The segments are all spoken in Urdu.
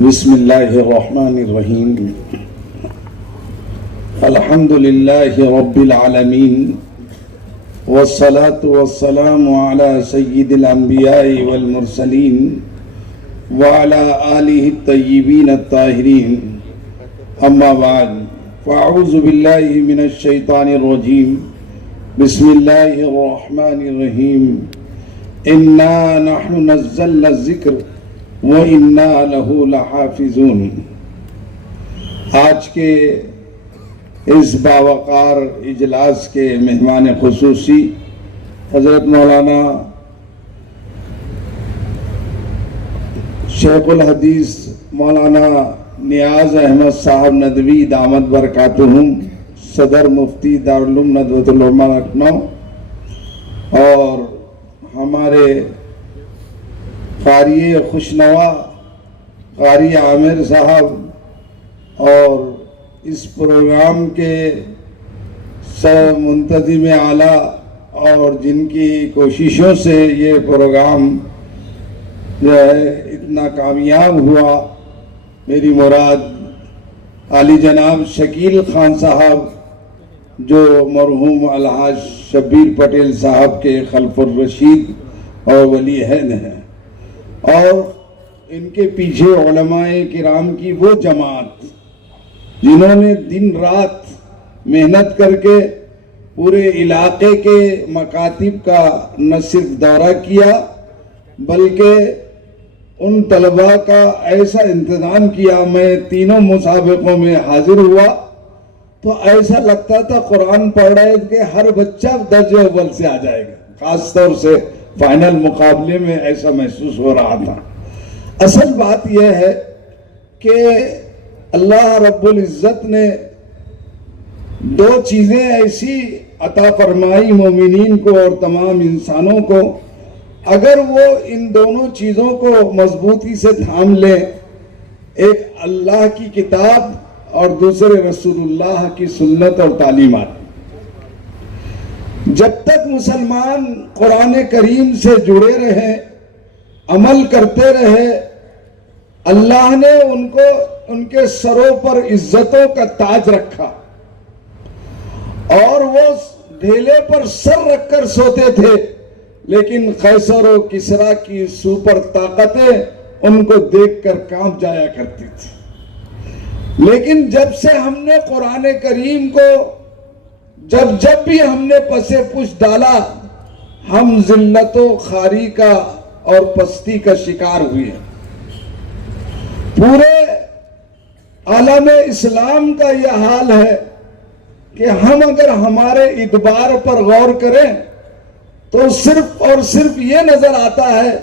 بسم اللہ الرحمن الرحیم الحمد للہ رب العالمین والصلاة والسلام على سید الانبیاء والمرسلین وعلى آلہ الطیبین الطاہرین اما بعد فاعوذ باللہ من الشیطان الرجیم بسم اللہ الرحمن الرحیم انا نحن نزلنا الذکر وَإِنَّا لَهُ لَحَافِظُونَ۔ آج کے اس باوقار اجلاس کے مہمان خصوصی حضرت مولانا شیخ الحدیث مولانا نیاز احمد صاحب ندوی دامت برکاتہم، صدر مفتی دارالعلوم ندوۃ العلماء لکھنؤ، اور ہمارے قاری خوشنوا قاری عامر صاحب، اور اس پروگرام کے منتظم اعلیٰ اور جن کی کوششوں سے یہ پروگرام جو ہے اتنا کامیاب ہوا، میری مراد عالی جناب شکیل خان صاحب جو مرحوم الحاج شبیر پٹیل صاحب کے خلف الرشید اور ولی عہد ہیں، اور ان کے پیچھے علماء کرام کی وہ جماعت جنہوں نے دن رات محنت کر کے پورے علاقے کے مکاتب کا نہ صرف دورہ کیا بلکہ ان طلباء کا ایسا انتظام کیا۔ میں تینوں مسابقوں میں حاضر ہوا تو ایسا لگتا تھا قرآن پڑھ رہے کہ ہر بچہ درجہ اول سے آ جائے گا، خاص طور سے فائنل مقابلے میں ایسا محسوس ہو رہا تھا۔ اصل بات یہ ہے کہ اللہ رب العزت نے دو چیزیں ایسی عطا فرمائی مومنین کو اور تمام انسانوں کو، اگر وہ ان دونوں چیزوں کو مضبوطی سے تھام لیں، ایک اللہ کی کتاب اور دوسرے رسول اللہ کی سنت اور تعلیمات، جب تک مسلمان قرآن کریم سے جڑے رہے، عمل کرتے رہے، اللہ نے ان کے سروں پر عزتوں کا تاج رکھا، اور وہ ڈھیلے پر سر رکھ کر سوتے تھے، لیکن قیصر و کسریٰ کی سپر طاقتیں ان کو دیکھ کر کانپ جایا کرتی تھی۔ لیکن جب سے ہم نے قرآن کریم کو جب بھی ہم نے پسے پش ڈالا، ہم ذلت و خواری کا اور پستی کا شکار ہوئے۔ پورے عالم اسلام کا یہ حال ہے کہ ہم اگر ہمارے ادبار پر غور کریں تو صرف اور صرف یہ نظر آتا ہے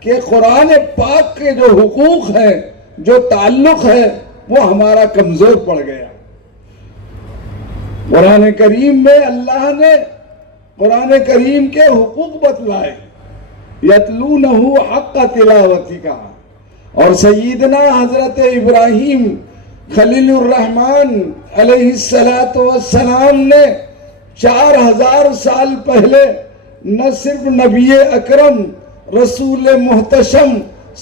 کہ قرآن پاک کے جو حقوق ہیں، جو تعلق ہے، وہ ہمارا کمزور پڑ گیا۔ قرآن کریم میں اللہ نے قرآن کریم کے حقوق بتلائے، یتلونہ حق تلاوتی کا، اور سیدنا حضرت ابراہیم خلیل الرحمن علیہ السلام نے 4000 سال پہلے نہ صرف نبی اکرم رسول محتشم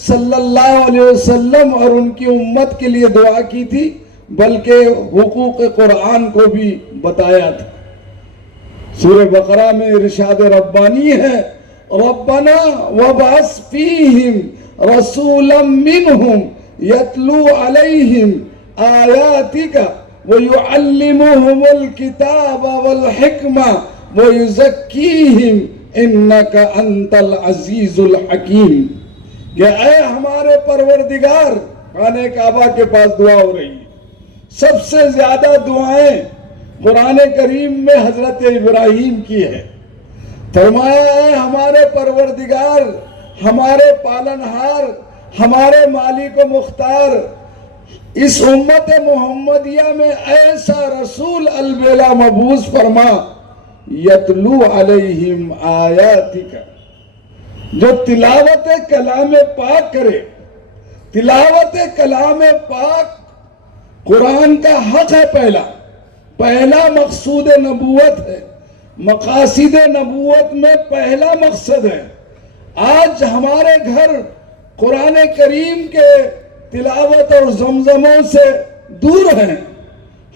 صلی اللہ علیہ وسلم اور ان کی امت کے لیے دعا کی تھی، بلکہ حقوق قرآن کو بھی بتایا تھا۔ سورہ بقرہ میں ارشاد ربانی ہے، ربنا وابعث فیہم رسولا منہم یتلو علیہم آیاتک ویعلمہم الکتاب والحکمہ ویزکیہم انک انت العزیز الحکیم۔ کہ اے ہمارے پروردگار، خانہ کعبہ کے پاس دعا ہو رہی ہے، سب سے زیادہ دعائیں قرآن کریم میں حضرت ابراہیم کی ہے۔ فرمایا اے ہمارے پروردگار، ہمارے پالنہار، ہمارے مالک و مختار، اس امت محمدیہ میں ایسا رسول البلا مبعوث فرما، یتلو علیہم آیاتک، جو تلاوت کلام پاک کرے۔ تلاوت کلام پاک قرآن کا حق ہے، پہلا مقصود نبوت ہے، مقاصد نبوت میں پہلا مقصد ہے۔ آج ہمارے گھر قرآن کریم کے تلاوت اور زمزموں سے دور ہیں.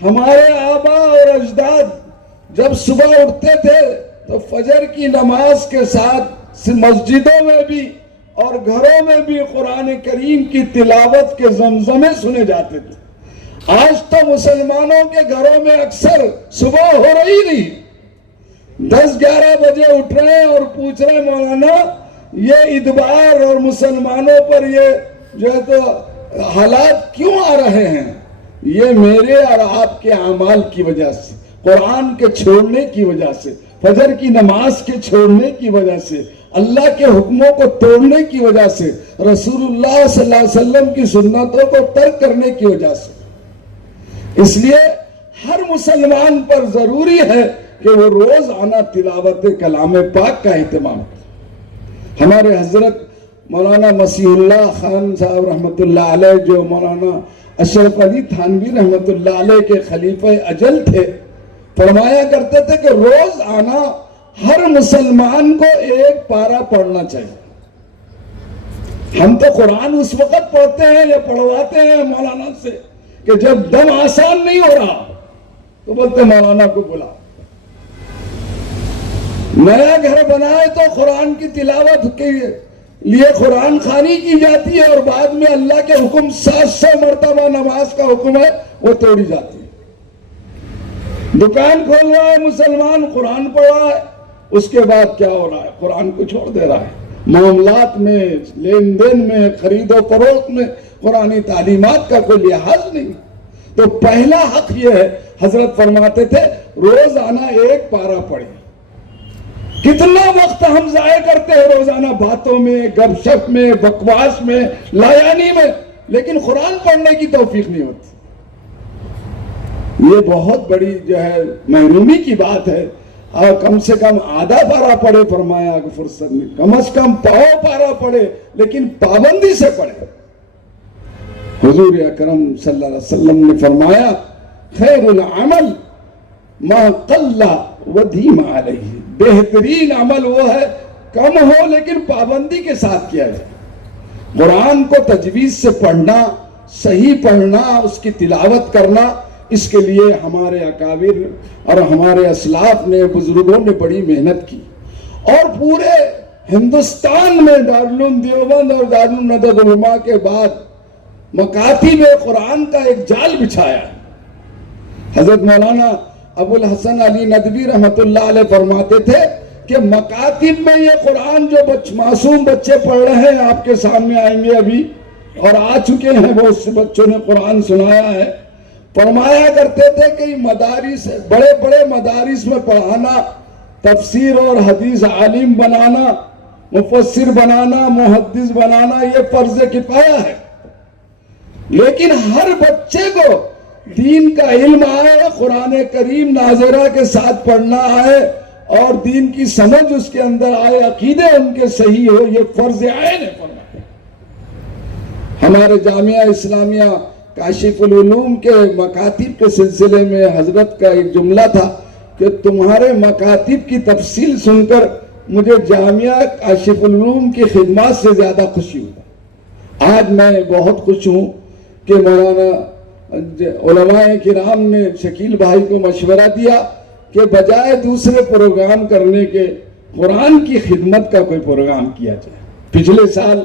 ہمارے آبا اور اجداد جب صبح اٹھتے تھے تو فجر کی نماز کے ساتھ مسجدوں میں بھی اور گھروں میں بھی قرآن کریم کی تلاوت کے زمزمے سنے جاتے تھے. آج تو مسلمانوں کے گھروں میں اکثر صبح ہو رہی نہیں, 10-11 بجے اٹھ رہے ہیں اور پوچھ رہے ہیں مولانا یہ ادبار اور مسلمانوں پر یہ جو ہے تو حالات کیوں آ رہے ہیں؟ یہ میرے اور آپ کے اعمال کی وجہ سے, قرآن کے چھوڑنے کی وجہ سے, فجر کی نماز کے چھوڑنے کی وجہ سے, اللہ کے حکموں کو توڑنے کی وجہ سے, رسول اللہ صلی اللہ علیہ وسلم کی سنتوں کو ترک کرنے کی وجہ سے. اس لیے ہر مسلمان پر ضروری ہے کہ وہ روزانہ تلاوت کلام پاک کا اہتمام کرے. ہمارے حضرت مولانا مسیح اللہ خان صاحب رحمۃ اللہ علیہ, جو مولانا اشرف علی تھانوی رحمۃ اللہ علیہ کے خلیفہ اجل تھے, فرمایا کرتے تھے کہ روزانہ ہر مسلمان کو ایک پارہ پڑھنا چاہیے. ہم تو قرآن اس وقت پڑھتے ہیں یا پڑھواتے ہیں مولانا سے کہ جب دم آسان نہیں ہو رہا تو بولتے مولانا کو بلا. نیا گھر بنائے تو قرآن کی تلاوت کے لیے قرآن خوانی کی جاتی ہے اور بعد میں اللہ کے حکم 700 مرتبہ نماز کا حکم ہے وہ توڑی جاتی ہے. دکان کھول رہا ہے مسلمان, قرآن پڑھ رہا ہے, اس کے بعد کیا ہو رہا ہے؟ قرآن کو چھوڑ دے رہا ہے. معاملات میں, لین دین میں, خرید و فروخت میں قرآنی تعلیمات کا کوئی لحاظ نہیں. تو پہلا حق یہ ہے, حضرت فرماتے تھے روزانہ ایک پارہ پڑھیں. کتنا وقت ہم ضائع کرتے ہیں روزانہ باتوں میں, گپ شپ میں, بکواس میں, لایانی میں, لیکن قرآن پڑھنے کی توفیق نہیں ہوتی. یہ بہت بڑی جو ہے محرومی کی بات ہے. اور کم سے کم آدھا پارہ پڑھے فرمایا کہ فرصت میں, کم از کم پاؤ پارہ پڑھے لیکن پابندی سے پڑھے. حضور اکرم صلی اللہ علیہ وسلم نے فرمایا خیر العمل ما قل ودیم علیہ, بہترین عمل وہ ہے کم ہو لیکن پابندی کے ساتھ کیا جائے. قرآن کو تجویز سے پڑھنا, صحیح پڑھنا, اس کی تلاوت کرنا, اس کے لیے ہمارے اکابر اور ہمارے اسلاف نے, بزرگوں نے بڑی محنت کی. اور پورے ہندوستان میں دارالعلوم دیوبند اور دارالعلوم ندوۃ العلماء کے بعد مکاتب قرآن کا ایک جال بچھایا. حضرت مولانا ابو الحسن علی ندوی رحمۃ اللہ علیہ فرماتے تھے کہ مکاتب میں یہ قرآن جو معصوم بچے پڑھ رہے ہیں, آپ کے سامنے آئیں گے ابھی اور آ چکے ہیں, بہت سے بچوں نے قرآن سنایا ہے. فرمایا کرتے تھے کہ مدارس, بڑے بڑے مدارس میں پڑھانا, تفسیر اور حدیث عالم بنانا, مفسر بنانا, محدث بنانا یہ فرض کفایہ ہے. لیکن ہر بچے کو دین کا علم آئے, قرآن کریم ناظرہ کے ساتھ پڑھنا آئے اور دین کی سمجھ اس کے اندر آئے, عقیدے ان کے صحیح ہو, یہ فرض عین ہے. ہمارے جامعہ اسلامیہ کاشف العلوم کے مکاتب کے سلسلے میں حضرت کا ایک جملہ تھا کہ تمہارے مکاتب کی تفصیل سن کر مجھے جامعہ کاشف العلوم کی خدمات سے زیادہ خوشی ہوئی. آج میں بہت خوش ہوں کہ مولانا علماء کرام نے شکیل بھائی کو مشورہ دیا کہ بجائے دوسرے پروگرام کرنے کے قرآن کی خدمت کا کوئی پروگرام کیا جائے. پچھلے سال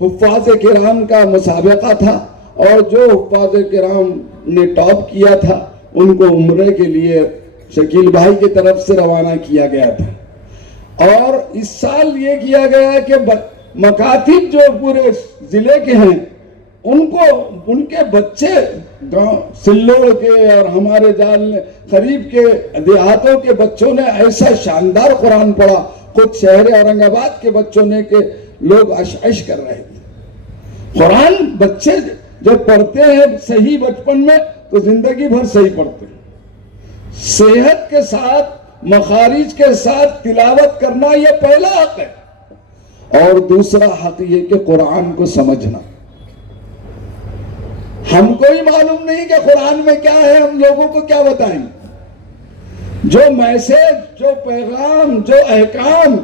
حفاظ کرام کا مسابقہ تھا اور جو حفاظ کرام نے ٹاپ کیا تھا ان کو عمرے کے لیے شکیل بھائی کی طرف سے روانہ کیا گیا تھا. اور اس سال یہ کیا گیا کہ مکاتب جو پورے ضلع کے ہیں ان کو, ان کے بچے گاؤں سلوڑ کے اور ہمارے جال قریب کے دیہاتوں کے بچوں نے ایسا شاندار قرآن پڑھا, خود شہر اورنگ آباد کے بچوں نے کہ لوگ عش کر رہے تھے. قرآن بچے جب پڑھتے ہیں صحیح بچپن میں تو زندگی بھر صحیح پڑھتے ہیں. صحت کے ساتھ, مخارج کے ساتھ تلاوت کرنا یہ پہلا حق ہے. اور دوسرا حق یہ کہ قرآن کو سمجھنا. ہم کو ہی معلوم نہیں کہ قرآن میں کیا ہے, ہم لوگوں کو کیا بتائیں. جو میسج, جو پیغام, جو احکام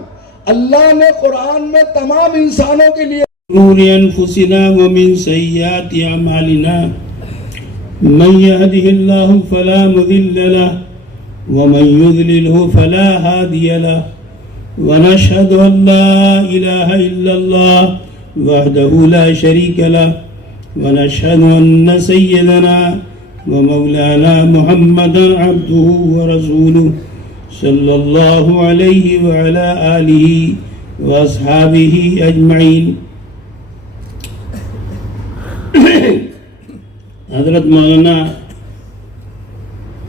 اللہ نے قرآن میں تمام انسانوں کے لیے شرور أنفسنا ومن سيئات أعمالنا من يهده الله فلا مضل له ومن يضلله فلا هادي له ونشهد أن لا إله إلا الله وحده لا شريك له ونشهد أن سيدنا ومولانا محمدا عبده ورسوله صلى الله عليه وعلى آله وأصحابه أجمعين. حضرت مولانا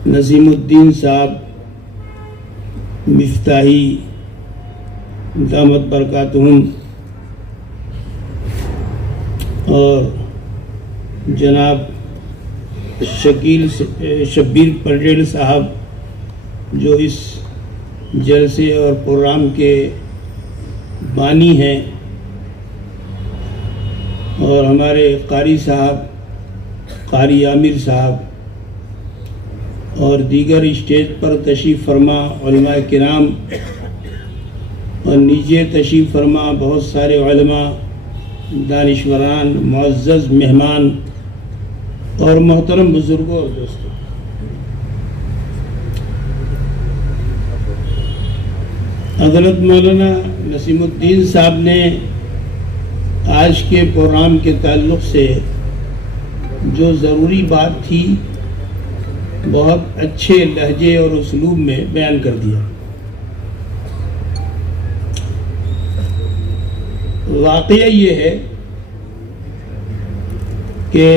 نسیم الدین صاحب مفتاحی دامت برکاتہم اور جناب شبیر پٹیل صاحب جو اس جلسے اور پروگرام کے بانی ہیں، اور ہمارے قاری صاحب قاری عامر صاحب اور دیگر اسٹیج پر تشریف فرما علماء کرام اور نیچے تشریف فرما بہت سارے علماء، دانشوران، معزز مہمان اور محترم بزرگوں اور دوستوں، حضرت مولانا نسیم الدین صاحب نے آج کے پروگرام کے تعلق سے جو ضروری بات تھی بہت اچھے لہجے اور اسلوب میں بیان کر دیا. واقعہ یہ ہے کہ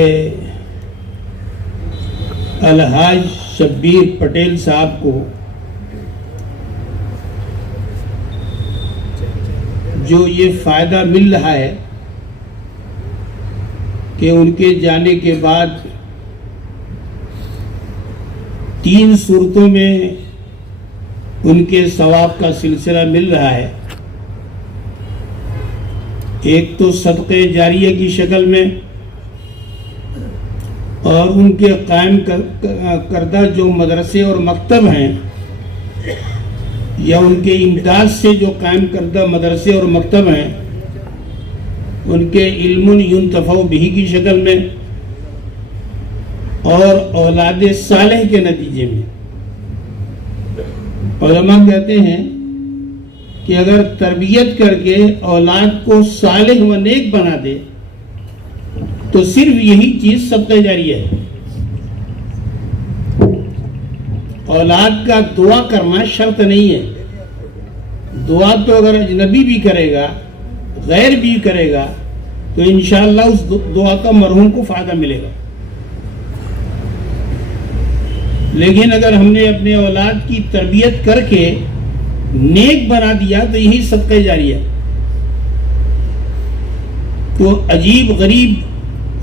الحاج شبیر پٹیل صاحب کو جو یہ فائدہ مل رہا ہے کہ ان کے جانے کے بعد 3 صورتوں میں ان کے ثواب کا سلسلہ مل رہا ہے. ایک تو صدقہ جاریہ کی شکل میں، اور ان کے قائم کردہ جو مدرسے اور مکتب ہیں یا ان کے امداد سے جو قائم کردہ مدرسے اور مکتب ہیں ان کے علم ينتفع به کی شکل میں، اور اولاد صالح کے نتیجے میں. علماء کہتے ہیں کہ اگر تربیت کر کے اولاد کو صالح و نیک بنا دے تو صرف یہی چیز صدقہ جاریہ ہے. اولاد کا دعا کرنا شرط نہیں ہے. دعا تو اگر اجنبی بھی کرے گا، غیر بھی کرے گا، تو انشاءاللہ اس دعا کا مرحوم کو فائدہ ملے گا. لیکن اگر ہم نے اپنے اولاد کی تربیت کر کے نیک بنا دیا تو یہی صدقہ جاریہ. تو عجیب غریب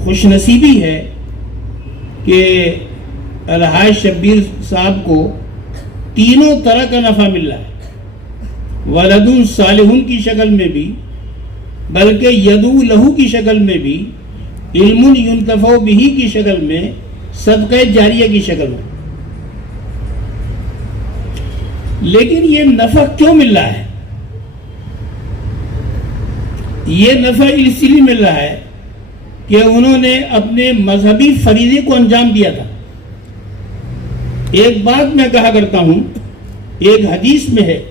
خوش نصیبی ہے کہ الحاج شبیر صاحب کو تینوں طرح کا نفع مل رہا ہے. ولد صالح کی شکل میں بھی، بلکہ یدعو لہو کی شکل میں بھی، علم ينتفع به کی شکل میں، صدقہ جاریہ کی شکل میں. لیکن یہ نفع کیوں مل رہا ہے؟ یہ نفع اس لیے مل رہا ہے کہ انہوں نے اپنے مذہبی فریضے کو انجام دیا تھا. ایک بات میں کہا کرتا ہوں، ایک حدیث میں ہے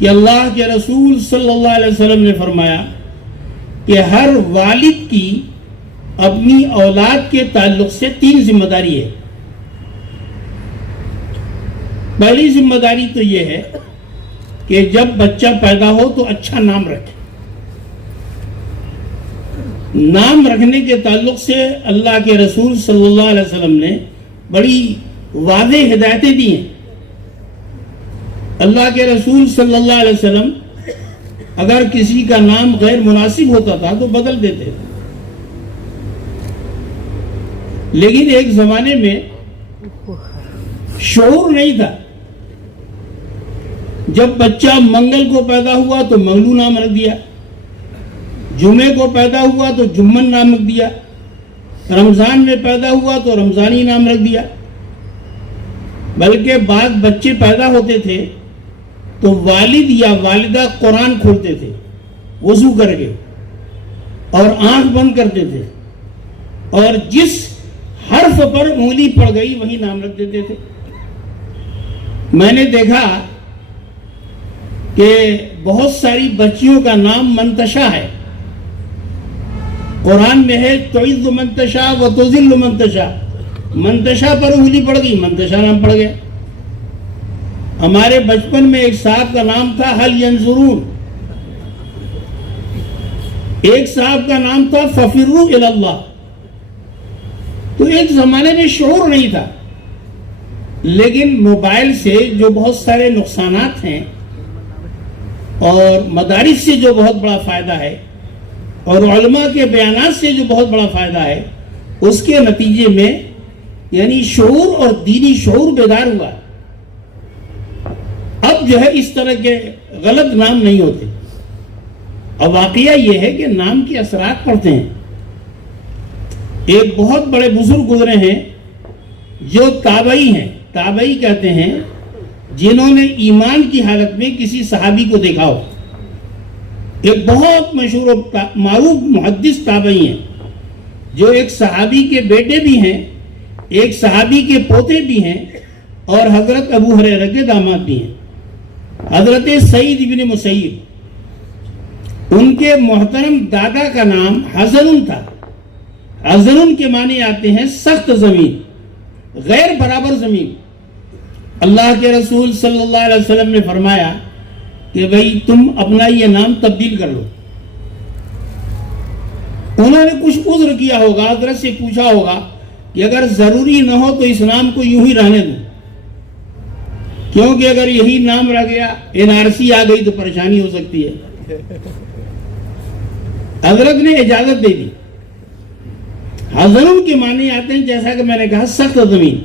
کہ اللہ کے رسول صلی اللہ علیہ وسلم نے فرمایا کہ ہر والد کی اپنی اولاد کے تعلق سے 3 ذمہ داری ہے. پہلی ذمہ داری تو یہ ہے کہ جب بچہ پیدا ہو تو اچھا نام رکھے. نام رکھنے کے تعلق سے اللہ کے رسول صلی اللہ علیہ وسلم نے بڑی واضح ہدایتیں دی ہیں. اللہ کے رسول صلی اللہ علیہ وسلم اگر کسی کا نام غیر مناسب ہوتا تھا تو بدل دیتے تھے. لیکن ایک زمانے میں شعور نہیں تھا. جب بچہ منگل کو پیدا ہوا تو منگلو نام رکھ دیا، جمعے کو پیدا ہوا تو جمن نام رکھ دیا، رمضان میں پیدا ہوا تو رمضانی نام رکھ دیا. بلکہ بعض بچے پیدا ہوتے تھے تو والد یا والدہ قرآن کھولتے تھے وضو کر کے اور آنکھ بند کرتے تھے اور جس حرف پر انگلی پڑ گئی وہی نام رکھ دیتے تھے. میں نے دیکھا کہ بہت ساری بچیوں کا نام منتشا ہے. قرآن میں ہے تعز من تشاء و تذل من تشاء. منتشا پر انگلی پڑ گئی، منتشا نام پڑ گیا. ہمارے بچپن میں ایک صاحب کا نام تھا حل ینظرون، ایک صاحب کا نام تھا ففروا الی اللہ. تو ایک زمانے میں شعور نہیں تھا، لیکن موبائل سے جو بہت سارے نقصانات ہیں اور مدارس سے جو بہت بڑا فائدہ ہے اور علماء کے بیانات سے جو بہت بڑا فائدہ ہے، اس کے نتیجے میں یعنی شعور اور دینی شعور بیدار ہوا. اب جو ہے اس طرح کے غلط نام نہیں ہوتے. اب واقعہ یہ ہے کہ نام کے اثرات پڑتے ہیں. ایک بہت بڑے بزرگ گزرے ہیں جو تابعی ہیں، تابعی کہتے ہیں جنہوں نے ایمان کی حالت میں کسی صحابی کو دیکھا ہو. ایک بہت مشہور معروف محدث تابعی ہیں جو ایک صحابی کے بیٹے بھی ہیں، ایک صحابی کے پوتے بھی ہیں اور حضرت ابو ہریرہ کے داماد بھی ہیں. حضرت سعید بن مسیب، ان کے محترم دادا کا نام حزن تھا. حزن کے معنی آتے ہیں سخت زمین، غیر برابر زمین. اللہ کے رسول صلی اللہ علیہ وسلم نے فرمایا کہ بھئی تم اپنا یہ نام تبدیل کر لو. انہوں نے کچھ عذر کیا ہوگا، حضرت سے پوچھا ہوگا کہ اگر ضروری نہ ہو تو اس نام کو یوں ہی رہنے دوں، کیونکہ اگر یہی نام رہ گیا NRC آ گئی تو پریشانی ہو سکتی ہے. حضرت نے اجازت دے دی. حضرون کے معنی آتے ہیں جیسا کہ میں نے کہا سخت زمین.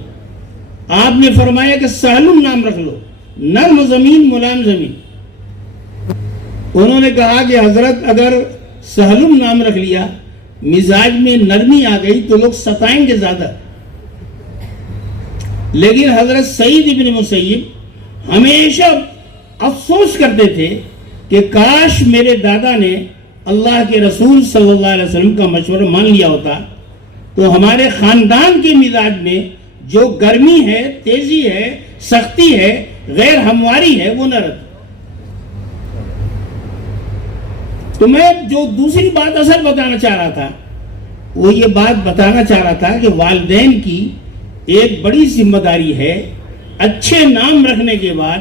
آپ نے فرمایا کہ سہلم نام رکھ لو، نرم زمین ملائم زمین. انہوں نے کہا کہ حضرت اگر سہلم نام رکھ لیا، مزاج میں نرمی آ گئی تو لوگ ستائیں گے زیادہ. لیکن حضرت سعید بن مسیب ہمیشہ افسوس کرتے تھے کہ کاش میرے دادا نے اللہ کے رسول صلی اللہ علیہ وسلم کا مشورہ مان لیا ہوتا تو ہمارے خاندان کے مزاج میں جو گرمی ہے، تیزی ہے، سختی ہے، غیر ہمواری ہے، وہ نہ رہتی. تو میں جو دوسری بات اصل بتانا چاہ رہا تھا وہ یہ بات بتانا چاہ رہا تھا کہ والدین کی ایک بڑی ذمہ داری ہے اچھے نام رکھنے کے بعد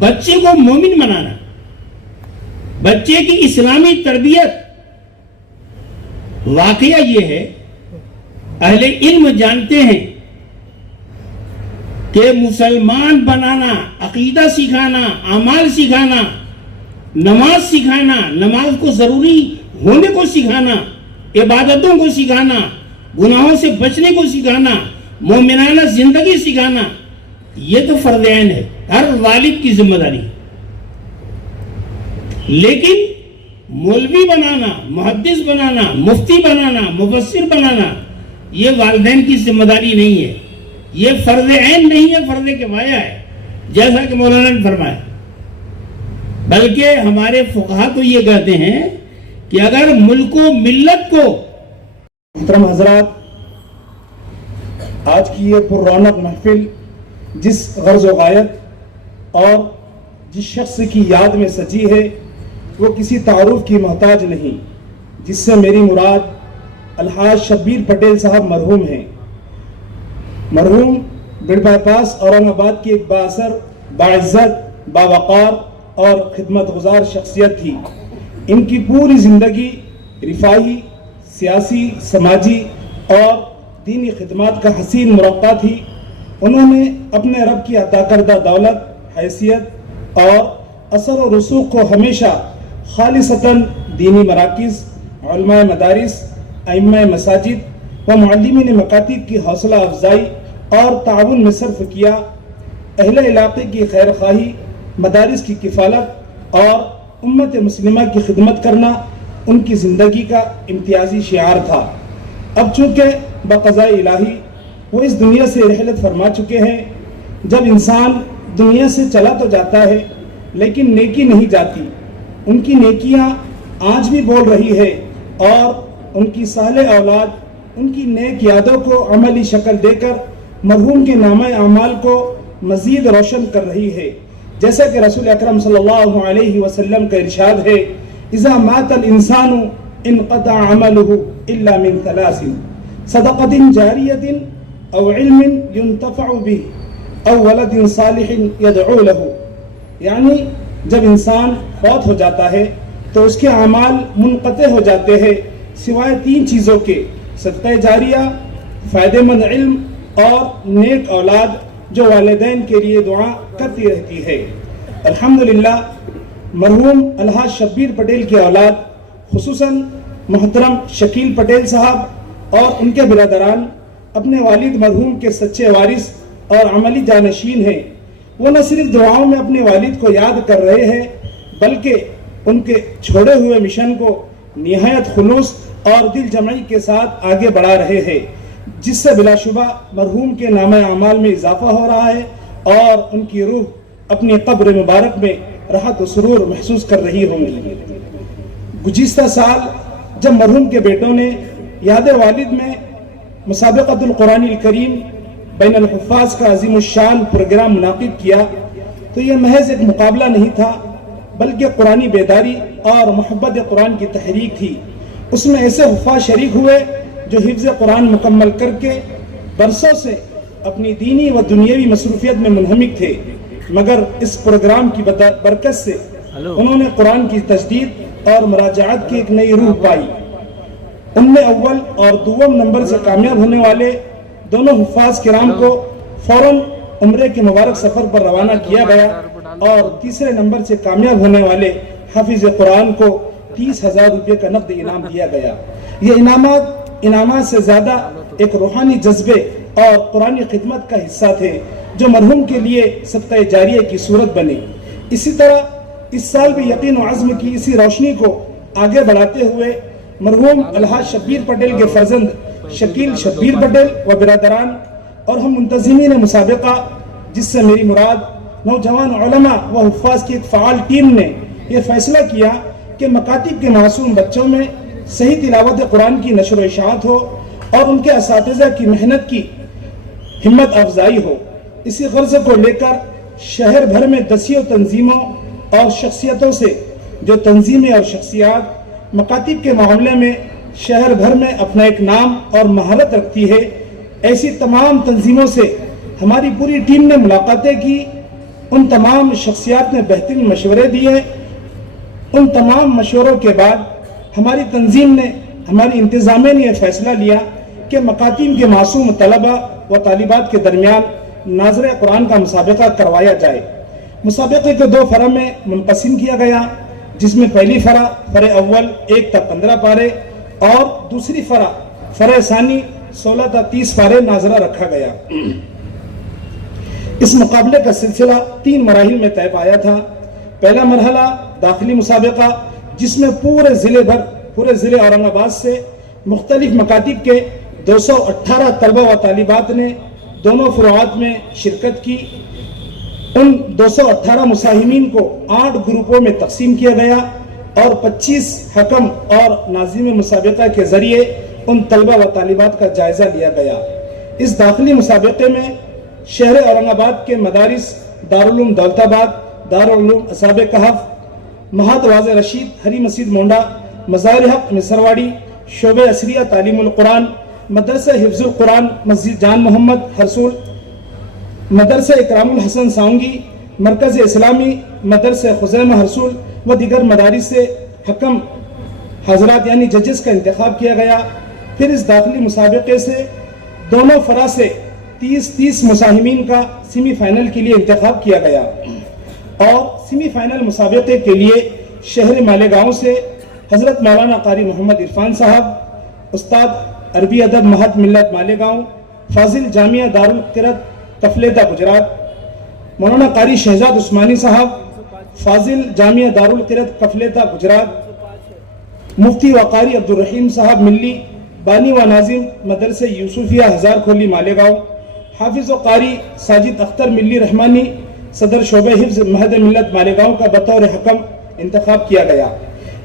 بچے کو مومن بنانا، بچے کی اسلامی تربیت. واقعہ یہ ہے اہل علم جانتے ہیں کہ مسلمان بنانا، عقیدہ سکھانا، اعمال سکھانا، نماز سکھانا، نماز کو ضروری ہونے کو سکھانا، عبادتوں کو سکھانا، گناہوں سے بچنے کو سکھانا، مومنانہ زندگی سکھانا، یہ تو فرض عین ہے، ہر والد کی ذمہ داری. لیکن مولوی بنانا، محدث بنانا، مفتی بنانا، مفسر بنانا یہ والدین کی ذمہ داری نہیں ہے. یہ فرض عین نہیں ہے، فرض کفایہ ہے جیسا کہ مولانا نے فرمایا. بلکہ ہمارے فقہا تو یہ کہتے ہیں کہ اگر ملک و ملت کو. محترم حضرات، آج کی یہ پر رونق محفل جس غرض و غایت اور جس شخص کی یاد میں سجی ہے وہ کسی تعارف کی محتاج نہیں، جس سے میری مراد الحاج شبیر پٹیل صاحب مرحوم ہیں. مرحوم بڑ بائی پاس اورنگ آباد کی ایک بااثر، باعزت، باوقار اور خدمت گزار شخصیت تھی. ان کی پوری زندگی رفاہی، سیاسی، سماجی اور دینی خدمات کا حسین مرقع تھی. انہوں نے اپنے رب کی عطا کردہ دولت، حیثیت اور اثر و رسوخ کو ہمیشہ خالصتاً دینی مراکز، علماء مدارس، ائمہ مساجد و معلمین مکاتب کی حوصلہ افزائی اور تعاون میں صرف کیا. اہل علاقے کی خیر خواہی، مدارس کی کفالت اور امت مسلمہ کی خدمت کرنا ان کی زندگی کا امتیازی شعار تھا. اب چونکہ بقضاء الہی وہ اس دنیا سے رحلت فرما چکے ہیں. جب انسان دنیا سے چلا تو جاتا ہے لیکن نیکی نہیں جاتی. ان کی نیکیاں آج بھی بول رہی ہے اور ان کی صالح اولاد ان کی نیک یادوں کو عملی شکل دے کر مرحوم کے نامہ اعمال کو مزید روشن کر رہی ہے، جیسا کہ رسول اکرم صلی اللہ علیہ وسلم کا ارشاد ہے اذا مات الانسان انقطع عمله الا من ثلاث صدقۃ جاریۃ او علم ينتفع به او ولد صالح يدعو له، یعنی جب انسان فوت ہو جاتا ہے تو اس کے اعمال منقطع ہو جاتے ہیں سوائے تین چیزوں کے: صدقہ جاریہ، فائدہ مند علم اور نیک اولاد جو والدین کے لیے دعا کرتی رہتی ہے۔ الحمدللہ مرحوم الحاج شبیر پٹیل کی اولاد خصوصاً محترم شکیل پٹیل صاحب اور ان کے برادران اپنے والد مرحوم کے سچے وارث اور عملی جانشین ہیں۔ وہ نہ صرف دعاؤں میں اپنے والد کو یاد کر رہے ہیں بلکہ ان کے چھوڑے ہوئے مشن کو نہایت خلوص اور دل جمعی کے ساتھ آگے بڑھا رہے ہیں، جس سے بلا شبہ مرحوم کے نامہ اعمال میں اضافہ ہو رہا ہے اور ان کی روح اپنی قبر مبارک میں راحت و سرور محسوس کر رہی ہوں گی۔ گزشتہ سال جب مرحوم کے بیٹوں نے یاد والد میں مسابقۃ القرآن الکریم بین الحفاظ کا عظیم الشان پروگرام منعقد کیا تو یہ محض ایک مقابلہ نہیں تھا بلکہ قرآنی بیداری اور محبت قرآن کی تحریک تھی۔ اس میں ایسے حفاظ شریک ہوئے جو حفظ قرآن مکمل کر کے برسوں سے اپنی دینی و دنیاوی مصروفیت میں منہمک تھے، مگر اس پروگرام کی برکت سے انہوں نے قرآن کی تجدید اور مراجعات کی ایک نئی روح پائی۔ ان میں اول اور دوم نمبر سے کامیاب ہونے والے دونوں حفاظ کرام کو فوراً عمرے کے مبارک سفر پر روانہ کیا گیا اور تیسرے نمبر سے کامیاب ہونے والے حافظ قرآن کو 30,000 روپے کا نقد انعام دیا گیا۔ یہ انعامات سے زیادہ ایک روحانی جذبے اور قرآنی خدمت کا حصہ تھے جو مرحوم کے لیے صدقہ جاریہ کی صورت بنے۔ اسی طرح اس سال بھی یقین و عزم کی اسی روشنی کو آگے بڑھاتے ہوئے مرحوم الحاج شبیر پٹیل کے فرزند شکیل شبیر پٹیل و برادران اور ہم منتظمین مسابقہ، جس سے میری مراد نوجوان علماء و حفاظ کی ایک فعال ٹیم نے یہ فیصلہ کیا کہ مکاتب کے معصوم بچوں میں صحیح تلاوت قرآن کی نشر و اشاعت ہو اور ان کے اساتذہ کی محنت کی ہمت افزائی ہو۔ اسی غرض کو لے کر شہر بھر میں دسیوں تنظیموں اور شخصیتوں سے جو تنظیمیں اور شخصیات مکاتب کے معاملے میں شہر بھر میں اپنا ایک نام اور مہارت رکھتی ہے، ایسی تمام تنظیموں سے ہماری پوری ٹیم نے ملاقاتیں کی۔ ان تمام شخصیات نے بہترین مشورے دیے۔ ان تمام مشوروں کے بعد ہماری تنظیم نے، ہماری انتظامیہ نے یہ فیصلہ لیا کہ مکاتب کے معصوم طلبہ و طالبات کے درمیان ناظر قرآن کا مسابقہ کروایا جائے۔ مسابقے کو 2 فرع میں منقسم کیا گیا، جس میں پہلی فرع اول 1 تا 15 پارے اور دوسری فرع ثانی 16 تا 30 پارے ناظرہ رکھا گیا۔ اس مقابلے کا سلسلہ 3 مراحل میں طے پایا تھا۔ پہلا مرحلہ داخلی مسابقہ، جس میں پورے ضلع اورنگ آباد سے مختلف مکاتب کے 218 طلبہ و طالبات نے دونوں فروعات میں شرکت کی۔ ان 218 مساہمین کو 8 گروپوں میں تقسیم کیا گیا اور 25 حکم اور ناظم مسابقہ کے ذریعے ان طلبہ و طالبات کا جائزہ لیا گیا۔ اس داخلی مسابقے میں شہر اورنگ آباد کے مدارس دارالعلوم دولت آباد، دارالعلوم اصحاب کہف، مہد واضح رشید ہری مسجد مونڈا، مزار حق مصرواڑی، شعبہ عصریہ تعلیم القرآن، مدرسہ حفظ القرآن مسجد جان محمد ہرسول، مدرسہ اکرام الحسن ساؤنگی، مرکز اسلامی مدرسہ خزیمہ ہرسول و دیگر مدارس سے حکم حضرات یعنی ججز کا انتخاب کیا گیا۔ پھر اس داخلی مسابقے سے دونوں فرع سے 30 مساہمین کا سیمی فائنل کے لیے انتخاب کیا گیا اور سیمی فائنل مسابقے کے لیے شہر مالیگاؤں سے حضرت مولانا قاری محمد عرفان صاحب، استاد عربی ادب مہد ملت مالیگاؤں، فاضل جامعہ دارالقرۃ کفلیدہ گجرات، مولانا قاری شہزاد عثمانی صاحب، فاضل جامعہ دارالقرۃ کفلیدہ گجرات، مفتی وقاری عبدالرحیم صاحب ملی، بانی و ناظم مدرسہ یوسفیہ ہزار کھولی مالیگاؤں، حافظ و قاری ساجد اختر ملی رحمانی، صدر شعبہ حفظ مہد ملت مالیگاؤں کا بطور حکم انتخاب کیا گیا۔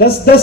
10-10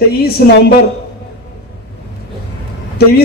23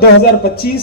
2025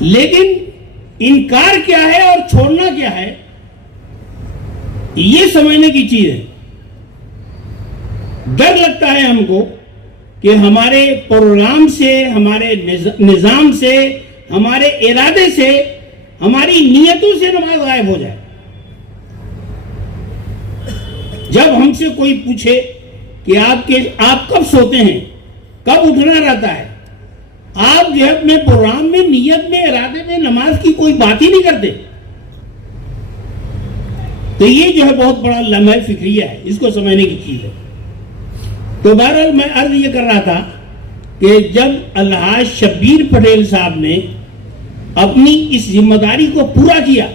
لیکن انکار کیا ہے اور چھوڑنا کیا ہے یہ سمجھنے کی چیز ہے. ڈر لگتا ہے ہم کو کہ ہمارے پروگرام سے، ہمارے نظام سے، ہمارے ارادے سے، ہماری نیتوں سے نماز غائب ہو جائے. جب ہم سے کوئی پوچھے کہ آپ کب سوتے ہیں، کب اٹھنا رہتا ہے، آپ جو ہے اپنے پروگرام میں، نیت میں، ارادے میں نماز کی کوئی بات ہی نہیں کرتے، تو یہ جو ہے بہت بڑا لمحہ فکریہ ہے، اس کو سمجھنے کی چیز ہے. تو بہرحال میں عرض یہ کر رہا تھا کہ جب الحاج شبیر پٹیل صاحب نے اپنی اس ذمہ داری کو پورا کیا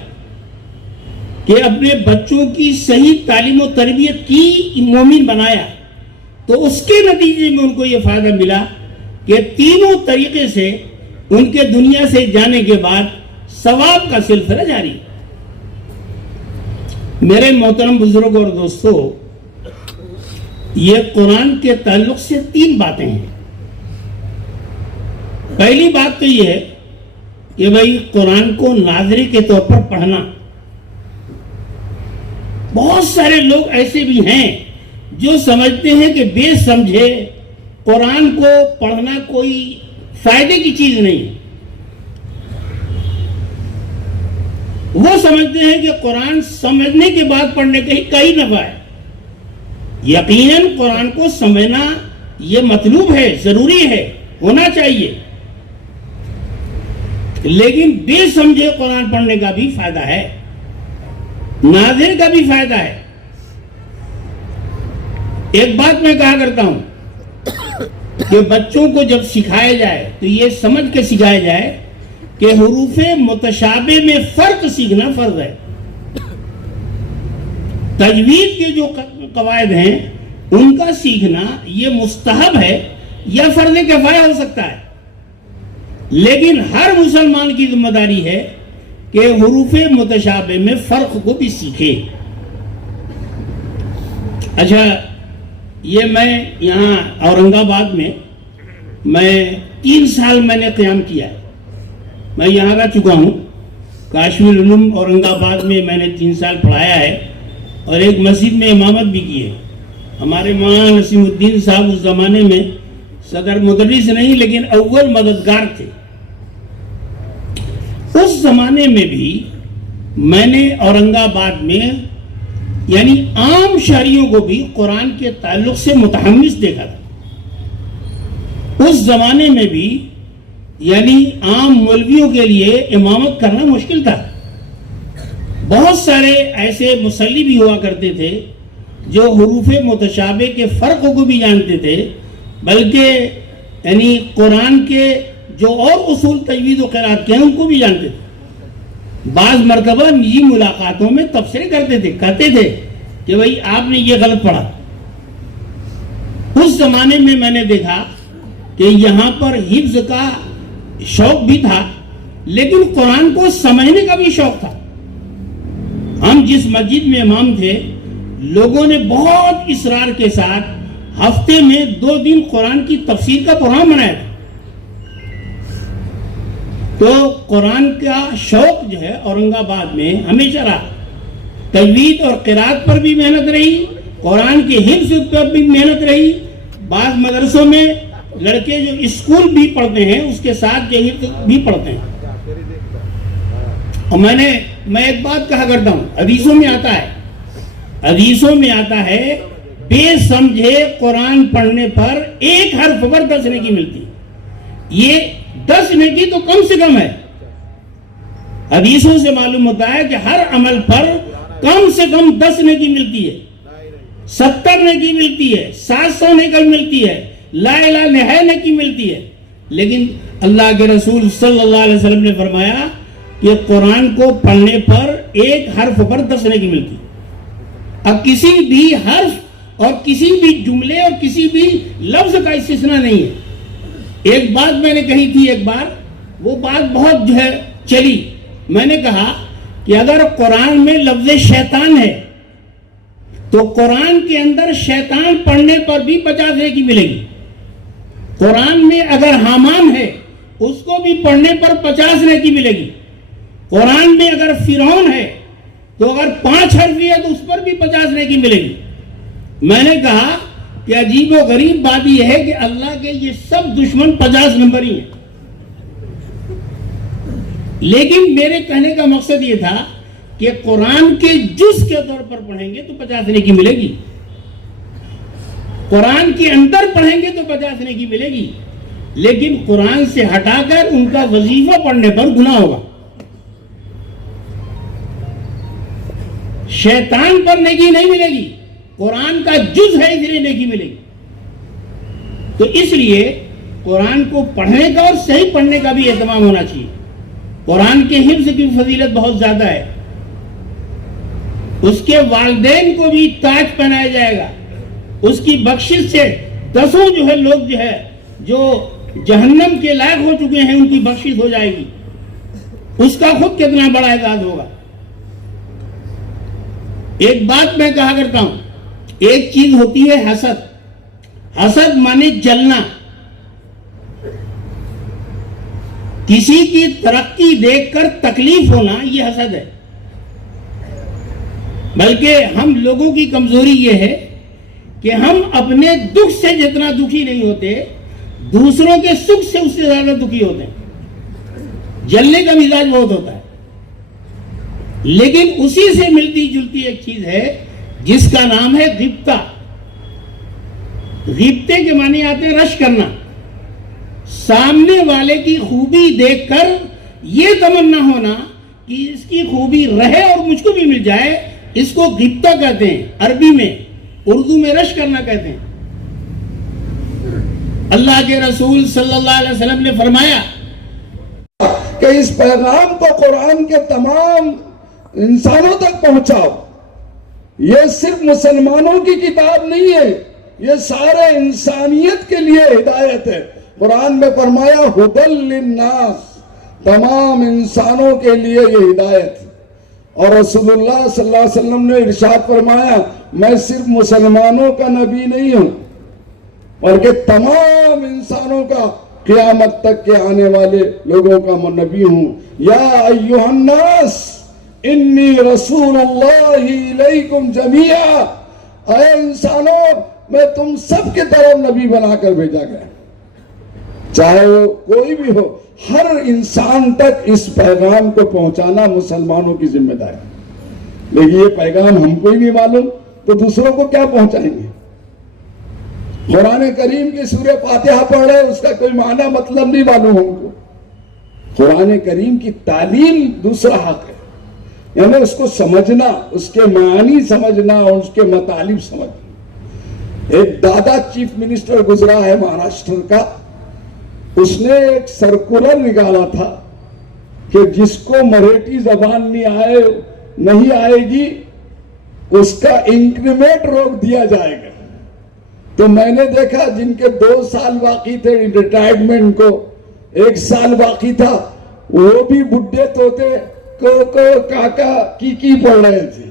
کہ اپنے بچوں کی صحیح تعلیم و تربیت کی مومن بنایا، تو اس کے نتیجے میں ان کو یہ فائدہ ملا کہ تینوں طریقے سے ان کے دنیا سے جانے کے بعد ثواب کا سلسلہ جاری. میرے محترم بزرگوں اور دوستو، یہ قرآن کے تعلق سے 3 باتیں ہیں. پہلی بات تو یہ ہے کہ بھائی قرآن کو ناظری کے طور پر پڑھنا. بہت سارے لوگ ایسے بھی ہیں جو سمجھتے ہیں کہ بے سمجھے قرآن کو پڑھنا کوئی فائدے کی چیز نہیں. وہ سمجھتے ہیں کہ قرآن سمجھنے کے بعد پڑھنے کا ہی نفع ہے. یقیناً قرآن کو سمجھنا یہ مطلوب ہے، ضروری ہے، ہونا چاہیے، لیکن بے سمجھے قرآن پڑھنے کا بھی فائدہ ہے، ناظر کا بھی فائدہ ہے. ایک بات میں کہا کرتا ہوں کہ بچوں کو جب سکھایا جائے تو یہ سمجھ کے سکھایا جائے کہ حروف متشابہ میں فرق سیکھنا فرض ہے. تجوید کے جو قواعد ہیں ان کا سیکھنا یہ مستحب ہے یا فرض کفایہ ہو سکتا ہے، لیکن ہر مسلمان کی ذمہ داری ہے کہ حروف متشابہ میں فرق کو بھی سیکھے. اچھا، یہ میں یہاں اورنگ آباد میں 3 سال میں نے قیام کیا ہے. میں یہاں رہ چکا ہوں. کاشمیر علوم اورنگ آباد میں نے 3 سال پڑھایا ہے اور ایک مسجد میں امامت بھی کی ہے. ہمارے مولانا نسیم الدین صاحب اس زمانے میں صدر مدرس نہیں لیکن اول مددگار تھے. اس زمانے میں بھی میں نے اورنگ آباد میں یعنی عام شہریوں کو بھی قرآن کے تعلق سے متحمس دیکھا تھا. اس زمانے میں بھی یعنی عام مولویوں کے لیے امامت کرنا مشکل تھا. بہت سارے ایسے مصلی بھی ہوا کرتے تھے جو حروف متشابہ کے فرق کو بھی جانتے تھے، بلکہ یعنی قرآن کے جو اور اصول تجوید و قرات کے ہیں ان کو بھی جانتے تھے. بعض مرتبہ نجی ملاقاتوں میں تبصرے کرتے تھے، کہتے تھے کہ بھائی آپ نے یہ غلط پڑھا. اس زمانے میں نے دیکھا کہ یہاں پر حفظ کا شوق بھی تھا لیکن قرآن کو سمجھنے کا بھی شوق تھا. ہم جس مسجد میں امام تھے لوگوں نے بہت اصرار کے ساتھ ہفتے میں 2 دن قرآن کی تفسیر کا پروگرام بنایا تھا. تو قرآن کا شوق جو ہے اورنگ آباد میں ہمیشہ رہا. تجوید اور قرات پر بھی محنت رہی، قرآن کے حفظ پر بھی محنت رہی. بعض مدرسوں میں لڑکے جو اسکول بھی پڑھتے ہیں اس کے ساتھ یہ حفظ بھی پڑھتے ہیں. اور میں ایک بات کہا کرتا ہوں، حدیثوں میں آتا ہے بے سمجھے قرآن پڑھنے پر 1 حرف پر 10 نیکی ملتی. یہ 10 نیکی تو کم سے کم ہے. حدیثوں سے معلوم ہوتا ہے کہ ہر عمل پر کم سے کم 10 نیکی ملتی ہے، 70 نیکی ملتی ہے، 700 نیکی ملتی ہے، لا الہ نہائے نیکی ملتی ہے. لیکن اللہ کے رسول صلی اللہ علیہ وسلم نے فرمایا کہ قرآن کو پڑھنے پر 1 حرف پر 10 نیکی ملتی. اب کسی بھی حرف اور کسی بھی جملے اور کسی بھی لفظ کا استثناء نہیں ہے. ایک بات میں نے کہی تھی ایک بار، وہ بات بہت جو ہے چلی. میں نے کہا کہ اگر قرآن میں لفظ شیطان ہے تو قرآن کے اندر شیطان پڑھنے پر بھی 50 نیکی ملے گی. قرآن میں اگر حامان ہے اس کو بھی پڑھنے پر 50 نیکی ملے گی. قرآن میں اگر فرعون ہے تو اگر 5 حرفی ہے تو اس پر بھی 50 نیکی ملے گی. میں نے کہا کہ عجیب و غریب بات یہ ہے کہ اللہ کے یہ سب دشمن 50 نمبر ہی ہیں. لیکن میرے کہنے کا مقصد یہ تھا کہ قرآن کے جز کے طور پر پڑھیں گے تو 50 نیکی ملے گی, قرآن کے اندر پڑھیں گے تو 50 نیکی ملے گی, لیکن قرآن سے ہٹا کر ان کا وظیفہ پڑھنے پر گناہ ہوگا. شیطان پر نیکی نہیں ملے گی, قرآن کا جز ہے اس لیے نیکی ملے گی. تو اس لیے قرآن کو پڑھنے کا اور صحیح پڑھنے کا بھی اہتمام ہونا چاہیے. قرآن کے حفظ کی فضیلت بہت زیادہ ہے. اس کے والدین کو بھی تاج پہنایا جائے گا. اس کی بخشش سے 10 جو ہے لوگ جو ہے جو جہنم کے لائق ہو چکے ہیں ان کی بخشش ہو جائے گی. اس کا خود کتنا بڑا اعزاز ہوگا. ایک بات میں کہا کرتا ہوں, ایک چیز ہوتی ہے حسد. حسد مانے جلنا. کسی کی ترقی دیکھ کر تکلیف ہونا یہ حسد ہے. بلکہ ہم لوگوں کی کمزوری یہ ہے کہ ہم اپنے دکھ سے جتنا دکھی نہیں ہوتے, دوسروں کے سکھ سے اس سے زیادہ دکھی ہوتے ہیں. جلنے کا مزاج بہت ہوتا ہے. لیکن اسی سے ملتی جلتی ایک چیز ہے جس کا نام ہے غبطہ. غبطے کے معنی آتے ہیں رش کرنا. سامنے والے کی خوبی دیکھ کر یہ تمنا ہونا کہ اس کی خوبی رہے اور مجھ کو بھی مل جائے, اس کو غبطہ کہتے ہیں عربی میں. اردو میں رش کرنا کہتے ہیں. اللہ کے رسول صلی اللہ علیہ وسلم نے فرمایا کہ اس پیغام کو قرآن کے تمام انسانوں تک پہنچاؤ. یہ صرف مسلمانوں کی کتاب نہیں ہے, یہ سارے انسانیت کے لیے ہدایت ہے. قرآن میں فرمایا ہدی للناس, تمام انسانوں کے لیے یہ ہدایت. اور رسول اللہ صلی اللہ علیہ وسلم نے ارشاد فرمایا میں صرف مسلمانوں کا نبی نہیں ہوں بلکہ تمام انسانوں کا, قیامت تک کے آنے والے لوگوں کا نبی ہوں. یا ایھا الناس انی رسول اللہ الیکم جمیعا, اے انسانوں میں تم سب کے طرف نبی بنا کر بھیجا گیا. چاہے وہ کوئی بھی ہو, ہر انسان تک اس پیغام کو پہنچانا مسلمانوں کی ذمہ داری. لیکن یہ پیغام ہم کو ہی نہیں معلوم تو دوسروں کو کیا پہنچائیں گے؟ قرآن کریم کی سورہ فاتحہ پڑھ رہے, اس کا کوئی معنی مطلب نہیں معلوم ہم کو. قرآن کریم کی تعلیم دوسرا حق ہے, یعنی اس کو سمجھنا, اس کے معانی سمجھنا اور اس کے مطالب سمجھنا. ایک دادا چیف منسٹر گزرا ہے مہاراشٹر کا, اس نے ایک سرکولر نکالا تھا کہ جس کو مراٹھی زبان نہیں آئے گی اس کا انکریمنٹ روک دیا جائے گا. تو میں نے دیکھا جن کے 2 سال باقی تھے ریٹائرمنٹ کو, 1 سال باقی تھا, وہ بھی بڈھے توتے کو کاکا کی پڑھ رہے تھے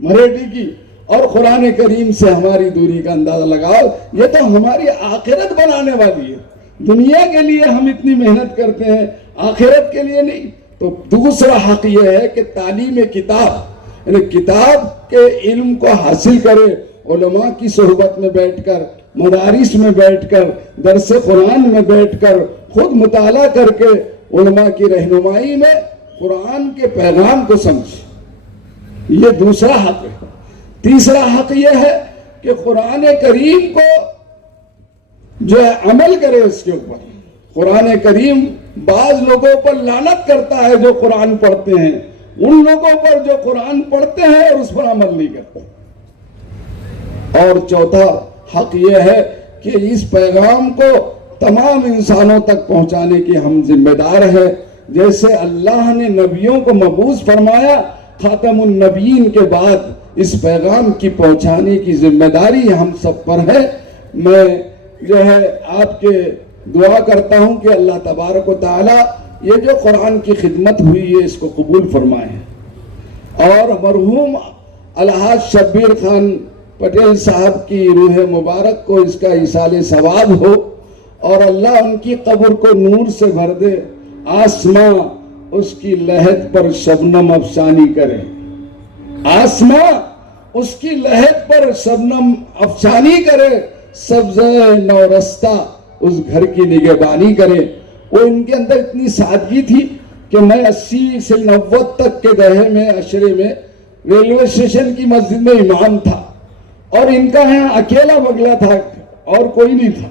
مراٹھی کی. اور قرآن کریم سے ہماری دوری کا اندازہ لگاؤ, یہ تو ہماری آخرت بنانے والی ہے. دنیا کے لیے ہم اتنی محنت کرتے ہیں, آخرت کے لیے نہیں. تو دوسرا حق یہ ہے کہ تعلیم کتاب, یعنی کتاب کے علم کو حاصل کرے, علماء کی صحبت میں بیٹھ کر, مدارس میں بیٹھ کر, درس قرآن میں بیٹھ کر, خود مطالعہ کر کے علماء کی رہنمائی میں قرآن کے پیغام کو سمجھے. یہ دوسرا حق ہے. تیسرا حق یہ ہے کہ قرآن کریم کو جو ہے عمل کرے اس کے اوپر. قرآن کریم بعض لوگوں پر لعنت کرتا ہے جو قرآن پڑھتے ہیں, ان لوگوں پر جو قرآن پڑھتے ہیں اور اس پر عمل نہیں کرتے. اور چوتھا حق یہ ہے کہ اس پیغام کو تمام انسانوں تک پہنچانے کی ہم ذمہ دار ہیں. جیسے اللہ نے نبیوں کو مبعوث فرمایا, خاتم النبیین کے بعد اس پیغام کی پہنچانے کی ذمہ داری ہم سب پر ہے. میں جو ہے آپ کے دعا کرتا ہوں کہ اللہ تبارک و تعالی یہ جو قرآن کی خدمت ہوئی ہے اس کو قبول فرمائے, اور مرحوم الحاج شبیر خان پٹیل صاحب کی روح مبارک کو اس کا ایصال ثواب ہو, اور اللہ ان کی قبر کو نور سے بھر دے, آسماں اس کی لہد پر شبنم افسانی کرے، آسماں اس کی لہد پر شبنم افسانی کرے، سبز نو رستہ اس گھر کی نگہبانی کرے۔ وہ ان کے اندر اتنی سادگی تھی کہ میں 80 سے 90 تک کے دہے میں عشرے میں ریلوے اسٹیشن کی مسجد میں امام تھا، اور ان کا یہاں اکیلا بنگلہ تھا اور کوئی نہیں تھا۔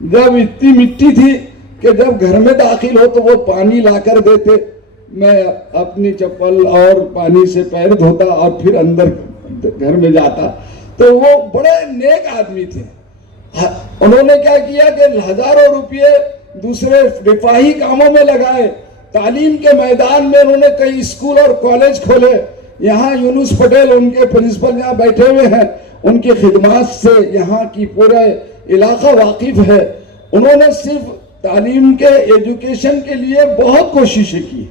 جب اتنی مٹی تھی کہ جب گھر میں داخل ہو تو وہ پانی لا کر دیتے، میں اپنی چپل اور پانی سے پیر دھوتا اور پھر اندر گھر میں جاتا۔ تو وہ بڑے نیک آدمی تھے۔ انہوں نے کیا کیا کہ ہزاروں روپے دوسرے رفاہی کاموں میں لگائے، تعلیم کے میدان میں انہوں نے کئی اسکول اور کالج کھولے۔ یہاں یونس پٹیل ان کے پرنسپل یہاں بیٹھے ہوئے ہیں، ان کی خدمات سے یہاں کی پورا علاقہ واقف ہے۔ انہوں نے صرف تعلیم کے ایجوکیشن کے لیے بہت کوششیں کی،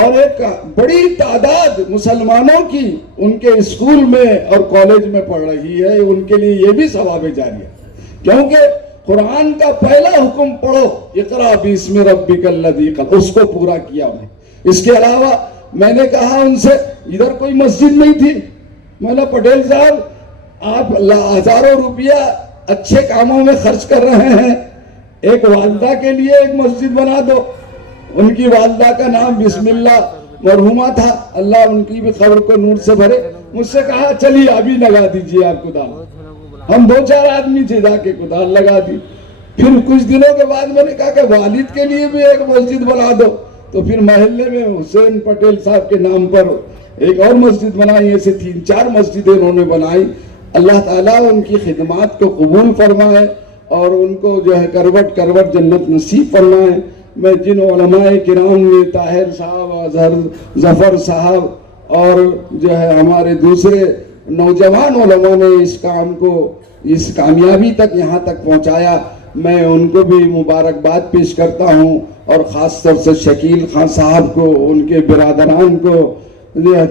اور ایک بڑی تعداد مسلمانوں کی ان کے اسکول میں اور کالج میں پڑھ رہی ہے۔ ان کے لیے یہ بھی ثواب جاریہ ہے، کیونکہ قرآن کا پہلا حکم پڑھو، اقرا باسم ربک الذی خلق، اس کو پورا کیا انہیں۔ اس کے علاوہ میں نے کہا ان سے، ادھر کوئی مسجد نہیں تھی، میں نے پٹیل صاحب آپ ہزاروں روپیہ اچھے کاموں میں خرچ کر رہے ہیں، ایک والدہ کے لیے ایک مسجد بنا دو۔ ان کی والدہ کا نام بسم اللہ مرحومہ تھا، اللہ ان کی بھی قبر کو نور سے بھرے۔ مجھ سے کہا چلیے ابھی لگا دیجئے آپ کدال۔ ہم 2-4 آدمی تھے، جا کے کدال لگا دی۔ پھر کچھ دنوں کے بعد میں نے کہا کہ والد کے لیے بھی ایک مسجد بنا دو، تو پھر محلے میں حسین پٹیل صاحب کے نام پر ایک اور مسجد بنائی۔ ایسے 3-4 مسجدیں انہوں نے بنائی۔ اللہ تعالیٰ ان کی خدمات کو قبول فرمائے اور ان کو جو ہے کروٹ کروٹ جنت نصیب فرمائے۔ میں جن علماء کرام نے، طاہر صاحب، اظہر ظفر صاحب اور جو ہے ہمارے دوسرے نوجوان علماء نے اس کام کو، اس کامیابی تک یہاں تک پہنچایا، میں ان کو بھی مبارکباد پیش کرتا ہوں، اور خاص طور سے شکیل خان صاحب کو، ان کے برادران کو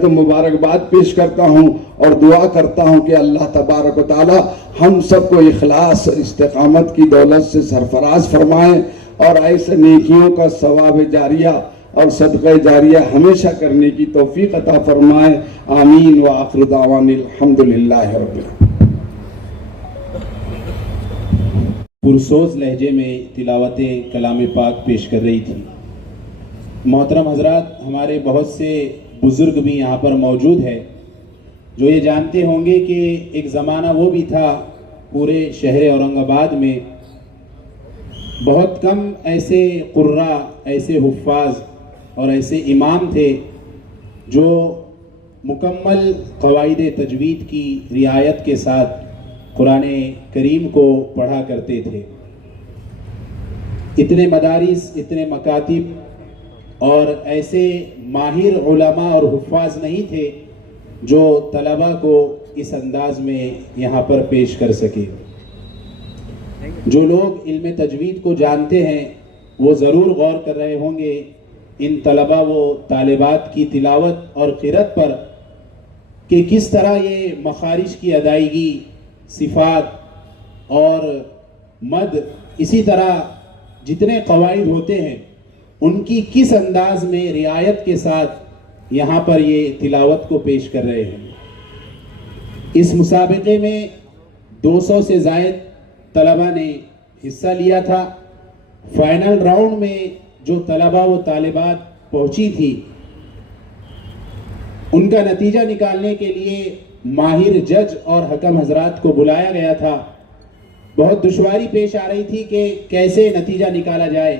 تو مبارکباد پیش کرتا ہوں، اور دعا کرتا ہوں کہ اللہ تبارک و تعالی ہم سب کو اخلاص اور استقامت کی دولت سے سرفراز فرمائیں، اور ایسے نیکیوں کا ثواب جاریہ اور صدقہ جاریہ ہمیشہ کرنے کی توفیق عطا فرمائیں۔ آمین وآخر دعوانا الحمدللہ رب العالمین۔ پرسوز لہجے میں تلاوت کلام پاک پیش کر رہی تھی۔ محترم حضرات، ہمارے بہت سے بزرگ بھی یہاں پر موجود ہیں جو یہ جانتے ہوں گے کہ ایک زمانہ وہ بھی تھا پورے شہر اورنگ آباد میں بہت کم ایسے قراء، ایسے حفاظ اور ایسے امام تھے جو مکمل قواعد تجوید کی رعایت کے ساتھ قرآن کریم کو پڑھا کرتے تھے۔ اتنے مدارس، اتنے مکاتب اور ایسے ماہر علماء اور حفاظ نہیں تھے جو طلباء کو اس انداز میں یہاں پر پیش کر سکے۔ جو لوگ علم تجوید کو جانتے ہیں وہ ضرور غور کر رہے ہوں گے ان طلباء و طالبات کی تلاوت اور قرأت پر کہ کس طرح یہ مخارج کی ادائیگی، صفات اور مد، اسی طرح جتنے قواعد ہوتے ہیں ان کی کس انداز میں رعایت کے ساتھ یہاں پر یہ تلاوت کو پیش کر رہے ہیں۔ اس مسابقے میں 200 سے زائد طلباء نے حصہ لیا تھا۔ فائنل راؤنڈ میں جو طلباء و طالبات پہنچی تھی ان کا نتیجہ نکالنے کے لیے ماہر جج اور حکم حضرات کو بلایا گیا تھا۔ بہت دشواری پیش آ رہی تھی کہ کیسے نتیجہ نکالا جائے،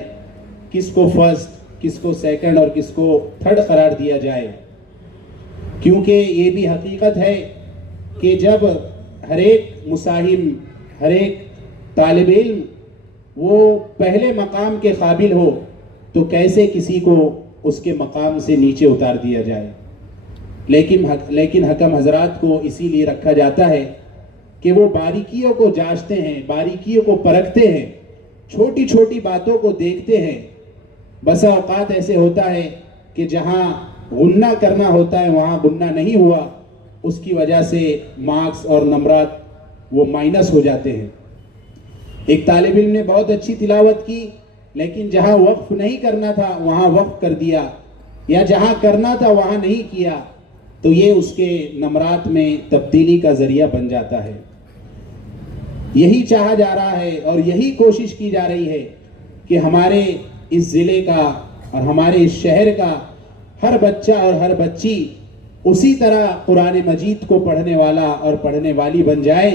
کس کو فرسٹ، کس کو سیکنڈ اور کس کو تھرڈ قرار دیا جائے، کیونکہ یہ بھی حقیقت ہے کہ جب ہر ایک مساہم، ہر ایک طالب علم وہ پہلے مقام کے قابل ہو تو کیسے کسی کو اس کے مقام سے نیچے اتار دیا جائے۔ لیکن حکم حضرات کو اسی لیے رکھا جاتا ہے کہ وہ باریکیوں کو جانچتے ہیں، باریکیوں کو پرکھتے ہیں، چھوٹی چھوٹی باتوں کو دیکھتے ہیں۔ بسا اوقات ایسے ہوتا ہے کہ جہاں غنہ کرنا ہوتا ہے وہاں غنہ نہیں ہوا، اس کی وجہ سے مارکس اور نمبرات وہ مائنس ہو جاتے ہیں۔ ایک طالب علم نے بہت اچھی تلاوت کی لیکن جہاں وقف نہیں کرنا تھا وہاں وقف کر دیا، یا جہاں کرنا تھا وہاں نہیں کیا، تو یہ اس کے نمرات میں تبدیلی کا ذریعہ بن جاتا ہے۔ یہی چاہا جا رہا ہے اور یہی کوشش کی جا رہی ہے کہ ہمارے اس ضلع کا اور ہمارے اس شہر کا ہر بچہ اور ہر بچی اسی طرح قرآن مجید کو پڑھنے والا اور پڑھنے والی بن جائے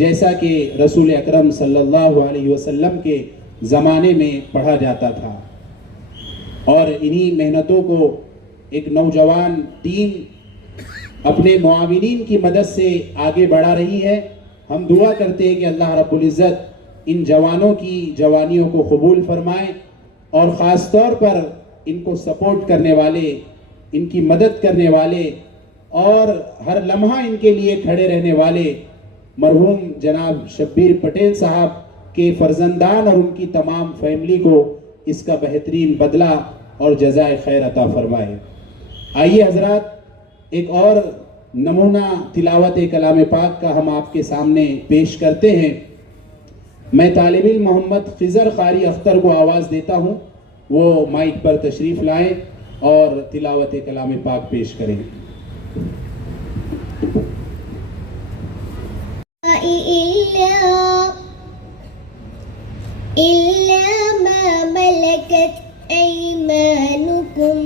جیسا کہ رسول اکرم صلی اللہ علیہ وسلم کے زمانے میں پڑھا جاتا تھا۔ اور انہی محنتوں کو ایک نوجوان ٹیم اپنے معاونین کی مدد سے آگے بڑھا رہی ہے۔ ہم دعا کرتے ہیں کہ اللہ رب العزت ان جوانوں کی جوانیوں کو قبول فرمائے، اور خاص طور پر ان کو سپورٹ کرنے والے، ان کی مدد کرنے والے اور ہر لمحہ ان کے لیے کھڑے رہنے والے مرحوم جناب شبیر پٹیل صاحب کے فرزندان اور ان کی تمام فیملی کو اس کا بہترین بدلہ اور جزائے خیر عطا فرمائے۔ آئیے حضرات، ایک اور نمونہ تلاوت کلام پاک کا ہم آپ کے سامنے پیش کرتے ہیں۔ میں طالب علم محمد خضر قاری اختر کو آواز دیتا ہوں، وہ مائک پر تشریف لائیں اور تلاوت کلام پاک پیش کریں۔ إلا ما ملكت أيمانكم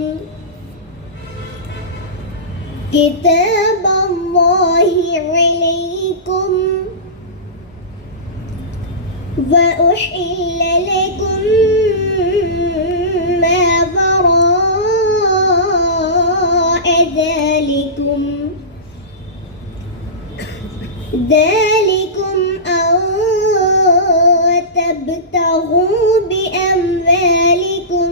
كتاب الله عليكم وأحل لكم ما وراء ذلكم أن تبتغوا بأموالكم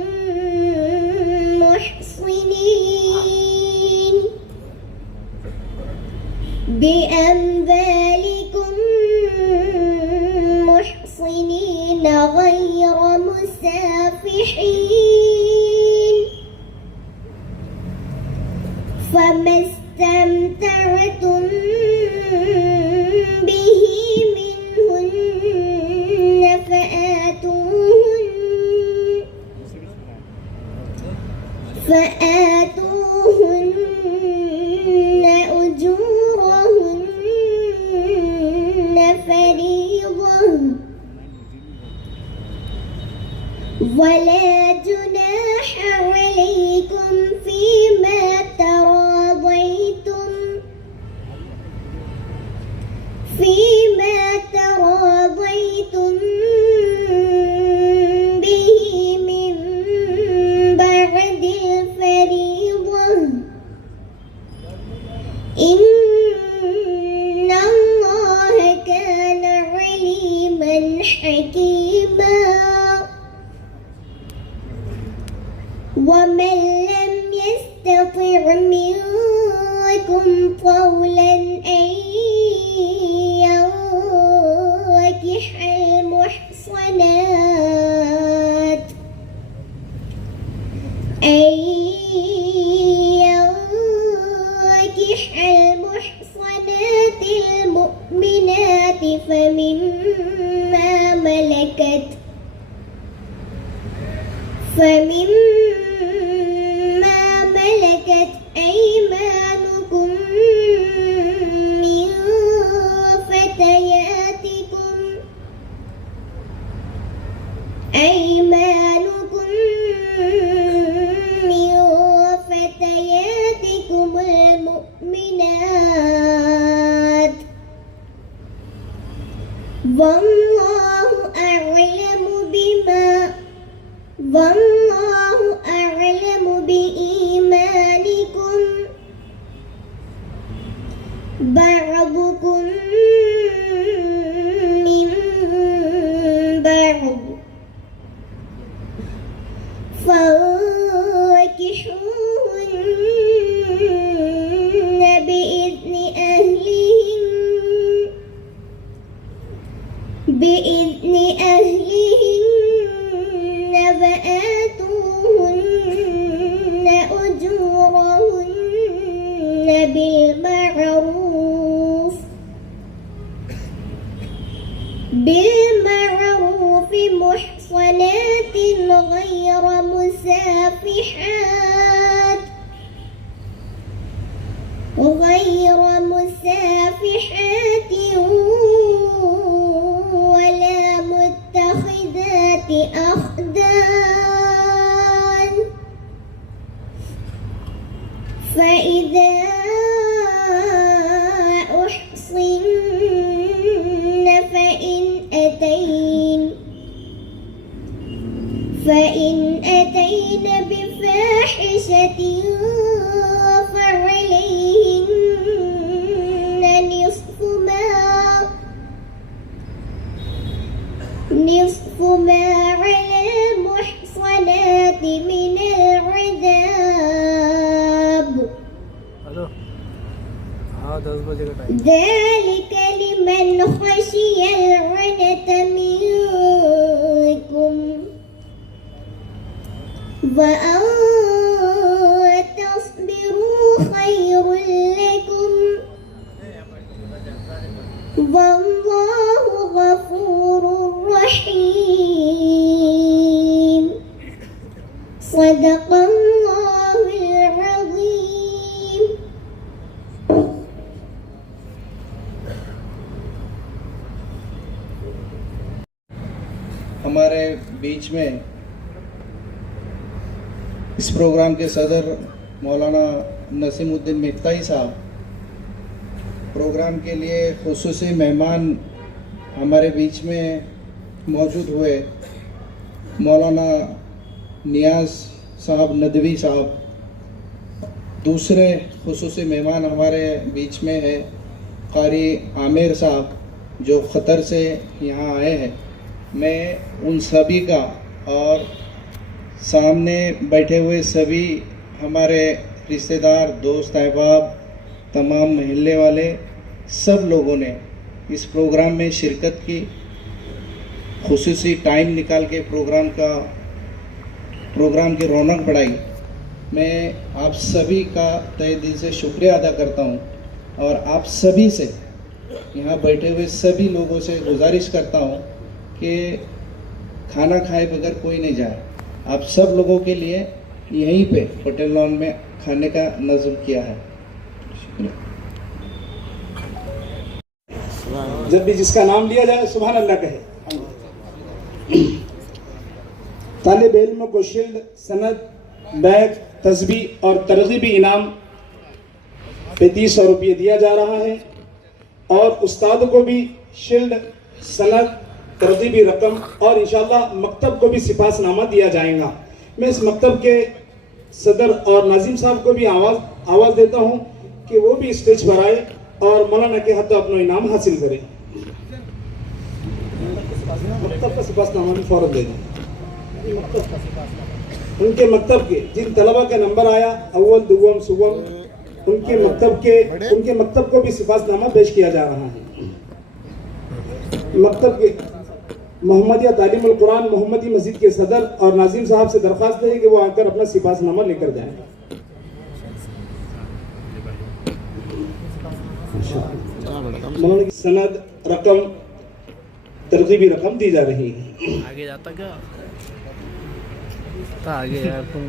محصنين غير مسافحين، فما استمتعتم به منهن فآتوهن أجورهن فريضة، ولا جناح عليكم فيما تراضيتم به من بعد الفريضة، إن الله كان عليما حكيما. ومن لم يستطع منكم طولا أن ينكح المحصنات المؤمنات فمما ملكت أيمانكم من فتياتكم المؤمنات، والله أعلم بإيمانكم، بعضكم من بعض، فانكحوهن بإذن أهلهن وآتوهن أجورهن بالمعروف محصنات مسافحات ولا متخذات أخدان فإذا أحصن فإن أتين بفاحشة فعليهن نصف ما على المحصنات من العذاب ذلك لمن خشي العنة منكم وأن تصبروا خير لكم والله غفور رحيم صدق الله العظيم. ہمارے بیچ میں اس پروگرام کے صدر مولانا نسیم الدین مفتاحی صاحب پروگرام کے لیے خصوصی مہمان ہمارے بیچ میں موجود ہوئے. مولانا نیاز صاحب ندوی صاحب دوسرے خصوصی مہمان ہمارے بیچ میں ہے قاری عامر صاحب جو قطر سے یہاں آئے ہیں. میں ان سبھی کا اور سامنے بیٹھے ہوئے سبھی ہمارے رشتہ دار دوست احباب تمام محلے والے سب لوگوں نے اس پروگرام میں شرکت کی, خصوصی ٹائم نکال کے پروگرام کی رونق بڑھائی. میں آپ سبھی کا تہہ دل سے شکریہ ادا کرتا ہوں اور آپ سبھی سے یہاں بیٹھے ہوئے سبھی لوگوں سے گزارش کرتا ہوں کہ کھانا کھائے بغیر کوئی نہیں جائے. آپ سب لوگوں کے لیے یہیں پہ ہوٹل لان میں کھانے کا نظم کیا ہے. شکریہ. جب بھی جس کا نام لیا جائے سبحان اللہ کہے. طالب علم کو شلد, سند, بیگ, تسبیح اور ترغیبی انعام 3500 روپے دیا جا رہا ہے اور استاد کو بھی شلد, سند, ترغیبی رقم اور انشاءاللہ مکتب کو بھی سپاس نامہ دیا جائے گا. میں اس مکتب کے صدر اور ناظم صاحب کو بھی آواز دیتا ہوں کہ وہ بھی اسٹیج پر آئے اور مولانا کے ہاتھوں اپنا انعام حاصل کرے. مکتب کا سپاس نامہ بھی فوراً دے دیں. ان کے مکتب کے جن طلبہ کا نمبر آیا اول دوم سوم ان کے مکتب کو بھی سپاس نامہ پیش کیا جا رہا ہے. مکتب کے محمدیہ تعلیم القرآن محمدی مسجد کے صدر اور ناظم صاحب سے درخواست ہے کہ وہ آ کر اپنا سپاس نامہ لے کر جائیں. سند, رقم, ترغیبی رقم دی جا رہی ہے. آگے جاتا کیا آگے یار تم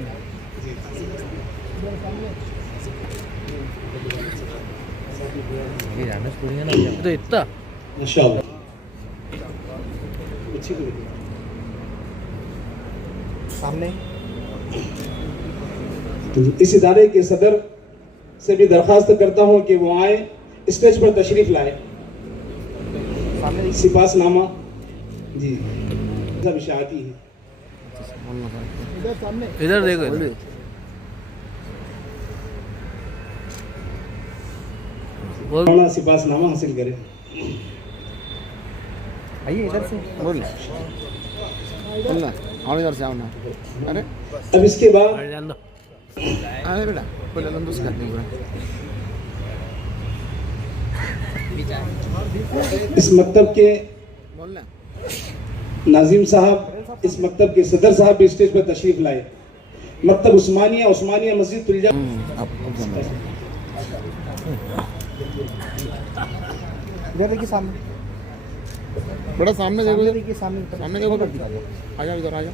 تو اتنا انشاءاللہ. سامنے اس ادارے کے صدر سے بھی درخواست کرتا ہوں کہ وہ آئے, اسٹیج پر تشریف لائے. سپاس نامہ جی سب اشاعتی ہے. ادھر دیکھو مولانا سپاس نامہ حاصل کرے. آئیے ادھر سے بول بولنا اور ادھر سے آنا. ارے اب اس کے بعد ارے بیٹا بولے لندوس کرتے ہیں. اس مکتب کے بولنا ناظم صاحب, اس مکتب کے صدر صاحب بھی اسٹیج پر تشریف لائے. مکتب عثمانیہ مسجد تلجا ادھر دیکھیے سامنے بڑا سامنے دیکھو, سامنے دیکھو, آ جاؤ ادھر آ جاؤ.